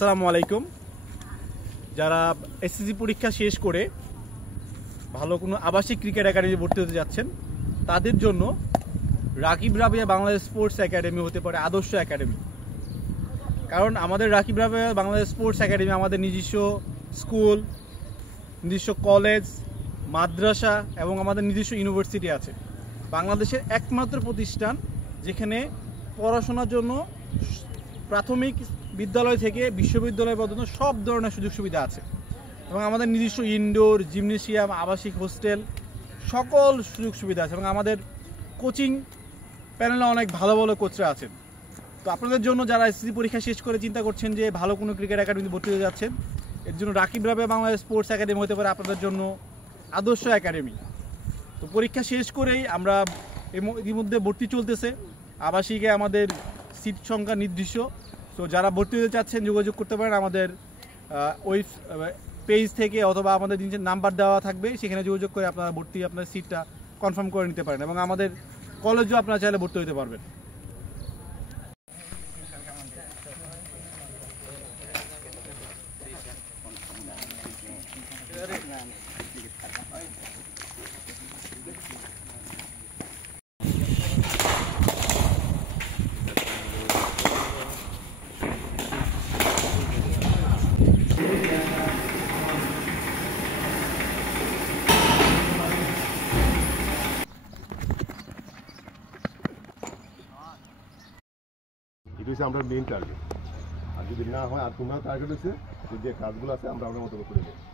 আসসালামু আলাইকুম। যারা এসএসসি পরীক্ষা শেষ করে ভালো কোনো আবাসিক ক্রিকেট একাডেমি ভর্তি হতে যাচ্ছেন তাদের জন্য রাকিব রাবেয়া বাংলাদেশ স্পোর্টস একাডেমি হতে পারে আদর্শ একাডেমি। কারণ আমাদের রাকিব রাবেয়া বাংলাদেশ স্পোর্টস একাডেমি আমাদের নিজস্ব স্কুল, নিজস্ব কলেজ, মাদ্রাসা এবং আমাদের নিজস্ব ইউনিভার্সিটি আছে। বাংলাদেশের একমাত্র প্রতিষ্ঠান যেখানে পড়াশোনার জন্য প্রাথমিক বিদ্যালয় থেকে বিশ্ববিদ্যালয় পর্যন্ত সব ধরনের সুযোগ সুবিধা আছে এবং আমাদের নিজস্ব ইনডোর, জিমনেশিয়াম, আবাসিক হোস্টেল সকল সুযোগ সুবিধা আছে এবং আমাদের কোচিং প্যানেলে অনেক ভালো ভালো কোচরা আছেন। তো আপনাদের জন্য যারা এসএসসি পরীক্ষা শেষ করে চিন্তা করছেন যে ভালো কোনো ক্রিকেট একাডেমিতে ভর্তি হতে যাচ্ছেন, এর জন্য রাকিব রাবেয়া বাংলাদেশ স্পোর্টস একাডেমি হতে পারে আপনাদের জন্য আদর্শ একাডেমি। তো পরীক্ষা শেষ করেই আমরা ইতিমধ্যে ভর্তি চলতেছে। আবাসিকে আমাদের সিট সংখ্যা নির্দিষ্ট। তো যারা ভর্তি হতে চাচ্ছেন যোগাযোগ করতে পারেন আমাদের ওই পেজ থেকে, অথবা আমাদের নিজের নাম্বার দেওয়া থাকবে, সেখানে যোগাযোগ করে আপনারা আপনার সিটটা কনফার্ম করে নিতে পারেন এবং আমাদের কলেজেও আপনারা চাইলে ভর্তি হতে পারবেন। এটা হচ্ছে আমরা মেইন টার্গেট। আর যদি না হয় আর তোমরা টার্গেট হচ্ছে যে কাজগুলো আছে আমরা মতো করে দেবো।